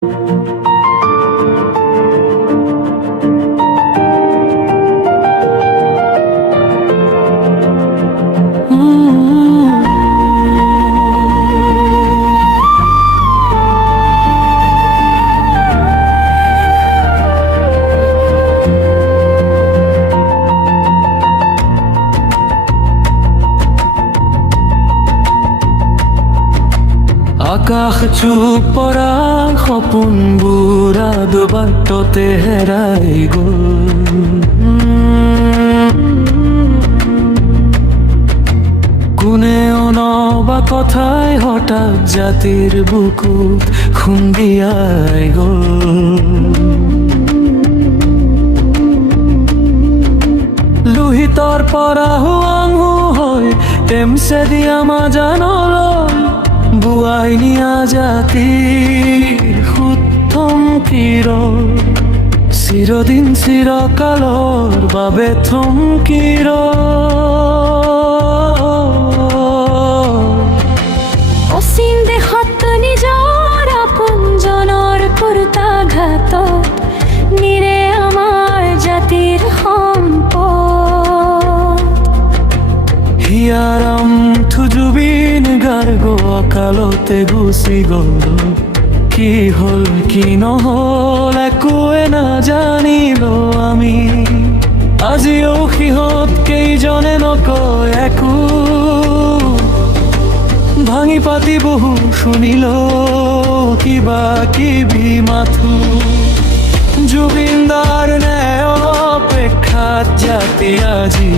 আকাশ চুপ পৰা সপোনবোৰ দুবাটতে হেৰাই গ'ল। কোনেও নবা কথাই হঠাৎ জাতিৰ বুকুত খুন্দিয়াই গ'ল। লোহিতৰ পৰা হুৱাংহু হৈ টেমচে দিয়া মাজানলৈ বুৱাই নিয়া জাতিৰ সুথম কিৰণ চিৰদিন চিৰকালৰ বাবে থমকিৰ। অচিন দেশত নিজৰ আপোনজনৰ কুৰ্তাঘাত নিৰে আমাৰ জাতিৰ সম্পদ। হিয়াৰাম জুবিন গাৰ্গ অকালতে গুচি গ'ল। কি হ'ল কি নহ'ল একোৱে নাজানিলো আমি। আজিও সিহঁত কেইজনে নকয় একো। ভাঙি পাতি বহু শুনিল কিবা কিবি মাথো। জুবিনদাৰ ন্যায়ৰ অপেক্ষাত জাতি আজি।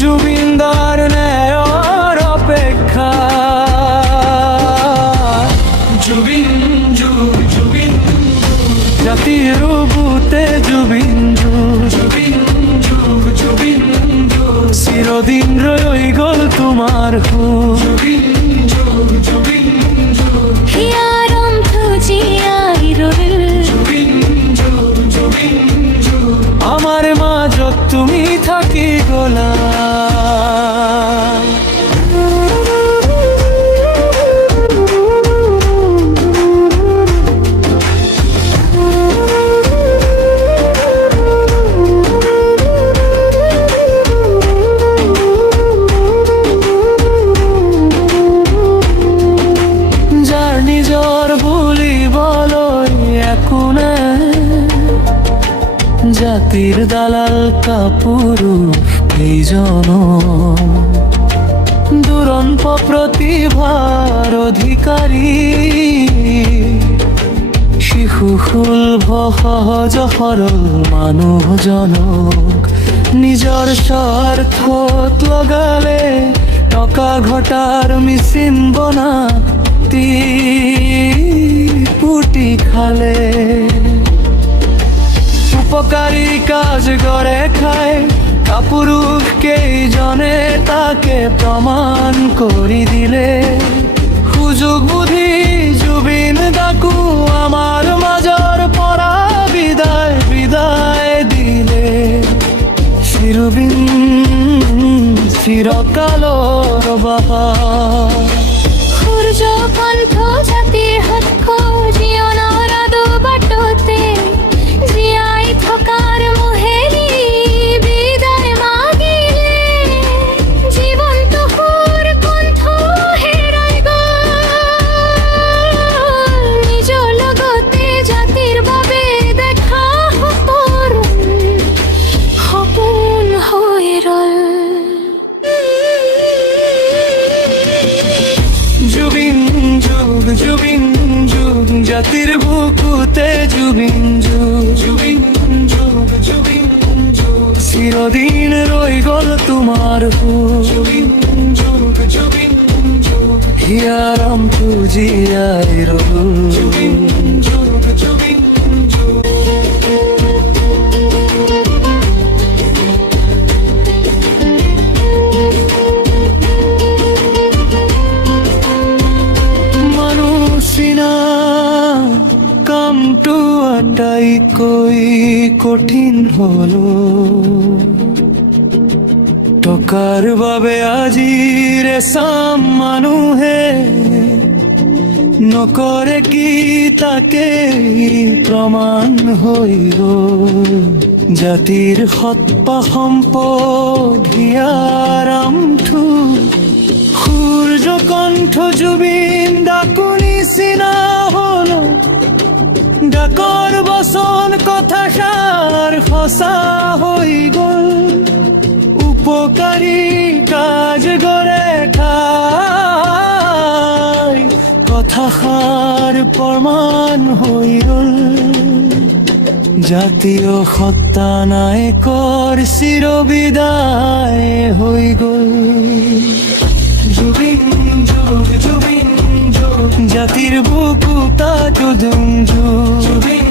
জুবিনদাৰ ন্যায়ৰ অপেক্ষা। জুবিন জুবিন জাতিৰ বুতে জুবিন জুবিন জুবিন চিৰদিন ৰৈ গ'ল তোমাৰ জুবিন জুবিন হিয়াৰম জীয়াই ৰ'ল। আমার মাজত তুমি থাকি গলা। যাৰ নিজৰ বুলিবলৈ একো নাই। জাতিৰ দালাল কাপুৰুষ কেইজন দুৰন্ত প্ৰতিভাৰ অধিকাৰী। শিশুসুলভ সহজ সৰল মানুহজনক নিজৰ স্বাৰ্থত লগালে। টকা ঘটাৰ মিচিন বনাতি পুতি খালে। উপকাৰী কাজ কৰে খাই কাপুৰুষ কেইজনে তাকে প্ৰমাণ কৰি দিলে। সুযোগ বুদ্ধি জুবিন দাকো আমাৰ মাজৰ পৰা বিদায় বিদায় দিলে। চিৰবিন চিৰকালৰ বাহাৰ সূৰ্য কণ্ঠ জাতিৰ হক্ষ জীৱনৰ দুবাটতে জীয়াই থকাৰ মোহেৰি বিদায় মাগিলে। জীৱন্ত সুৰ কণ্ঠ হেৰাই গ'ল। নিজৰ লগতে জাতিৰ বাবে দেখা সপোন সপোন হৈ ৰ'ল। জুবিন জুবিন জাতিৰ বুকুতে জুবিন জুবিন জুবিন চিৰদিন ৰৈ গ'ল তোমাৰ জুবিন জুবিন হিয়াৰাম জীয়াই ৰ'ল। জুবিন জুবিন কামটো আটাইতকৈ কঠিন হলো। টকাৰ বাবে আজিৰ এচাম মানুহে নকৰে কি তাকে প্ৰমাণ হৈ গ'ল জাতিৰ সত্তা সম্পদ হিয়াৰামঠু সূৰ্য কণ্ঠ জুবিন ডাকু নিচিনা হলো ডাকৰ বচন কথাষাৰ সঁচা হৈ গ'ল উপকাৰী কাজ গড়ে ঠাই কথাষাৰ প্ৰমাণ হৈ ৰ'ল জাতীয় সত্তা নায়কৰ চিৰবিদায় হৈ গ'ল জুবিন যোগ জুবিন যোগ জাতিৰ বুকুতা যদুম জুবিন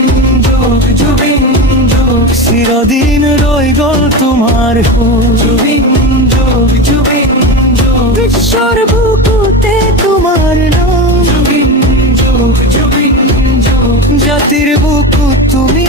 যোগ জুবিন যোগ চিৰদিন ৰৈ গ'ল তোমাৰ সুৰ জুবিন যোগ জুবিন যোগ বিশ্বৰ বুকুতে তোমাৰ নাম জুবিন যোগ জুবিন যোগ জাতিৰ বুকুত তুমি